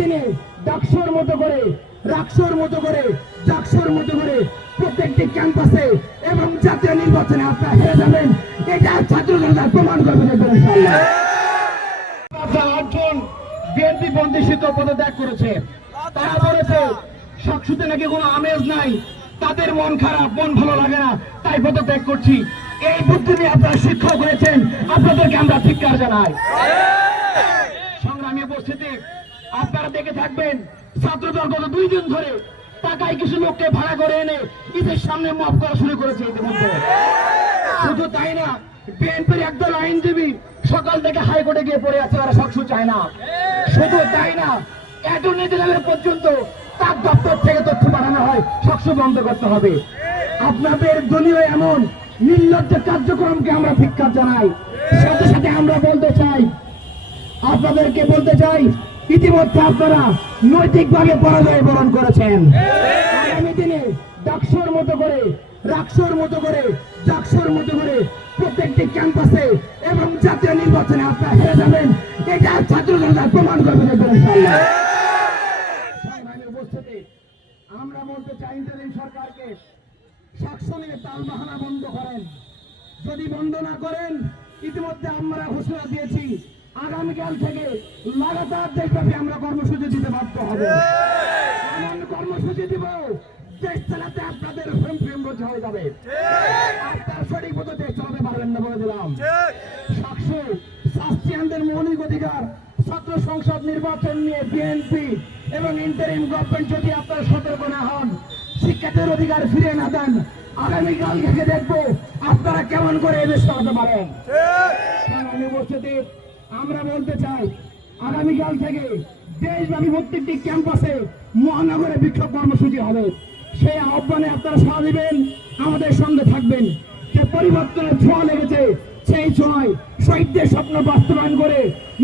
দিনে ডাকসুর মতো করে, রাকসুর মতো করে, জাকসুর মতো করে প্রত্যেকটি ক্যাম্পাসে এবং জাতীয় নির্বাচনে আপনারা হেরে যাবেন, এটা ছাত্র জনতা প্রমাণ করবে ইনশাআল্লাহ। আটজন বিএনপি বন্দিশিত পদত্যাগ করেছে। তারা বলেছে শাকসুতে নাকি কোনো আমেজ নাই, তাদের মন খারাপ, মন ভালো লাগে না, তাই পদত্যাগ করছি। এই বুদ্ধি নিয়ে আপনারা শিক্ষক হয়েছেন, আপনাদেরকে আমরা ধিক্কার জানাই। সংগ্রামী উপস্থিতি, আপনারা দেখে থাকবেন ছাত্রদল গত 2 দিন ধরে টাকায় কিছু লোককে ভাড়া করে এনে ঈদের সামনে মব করা শুরু করেছে ইতিমধ্যে। শুধু তাই না, বিএনপির একদল আইনজীবী সকাল থেকে হাইকোর্টে গিয়ে পড়ে আছে, ওরা সকসু চায় না। শুধু তাই না, অ্যাটর্নি জেনারেল পর্যন্ত তার দপ্তর থেকে তথ্য পাঠানো হয়, সকসু বন্ধ করতে হবে। আপনাদের দলীয় এমন নির্লজ্জ কার্যক্রমকে আমরা ধিক্কার জানাই। সাথে সাথে আমরা আপনাদেরকে বলতে চাই, ইতিমধ্যে আপনারা নৈতিকভাবে পরাজয় বরণ করেছেন। আগামী দিনে ডাকসুর মতো করে, রাকসুর মতো করে, জাকসুর মতো করে প্রত্যেকটি ক্যাম্পাসে এবং জাতীয় নির্বাচনে আপনারা হেরে যাবেন, এটা ছাত্র জনতা প্রমাণ করবে ইনশাআল্লাহ। উপস্থিতি, আমরা বলতে চাই ইন্টারিম সরকারকে শাসনের তালবাহানা বন্ধ করেন। যদি বন্ধ না করেন, ইতিমধ্যে আমরা ঘোষণা দিয়েছি আগামীকাল থেকে লাগাতার দেশব্যাপী আমরা কর্মসূচি দিতে বাধ্য হব। এমন কর্মসূচি দিব, দেশ চালাতে আপনাদের প্রেম হয়ে যাবে, আপনার সঠিক মতো দেশ চালাতে পারবেন না বলে দিলাম। ছাত্রীদের মৌলিক অধিকার, ছাত্র সংসদ নির্বাচন নিয়ে বিএনপি এবং ইন্টারিম গভর্নমেন্ট যদি আপনারা সতর্ক না হন, শিক্ষার্থীদের অধিকার ফিরে না দেন, আগামীকাল থেকে দেখবো আপনারা কেমন করে এদেশ চালাতে পারেন। উপস্থিতি, আমরা বলতে চাই আগামীকাল থেকে দেশব্যাপী প্রত্যেকটি ক্যাম্পাসে মহানগরে বিক্ষোভ কর্মসূচি হবে। সেই আহ্বানে আপনারা সাড়া দিবেন, আমাদের সঙ্গে থাকবেন। যে পরিবর্তনের ছোঁয়া লেগেছে, সেই ছোঁয়ায় শহীদদের স্বপ্ন বাস্তবায়ন করে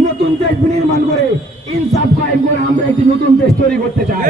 নতুন দেশ বিনির্মাণ করে ইনসাফ কায়েম করে আমরা একটি নতুন দেশ তৈরি করতে চাই।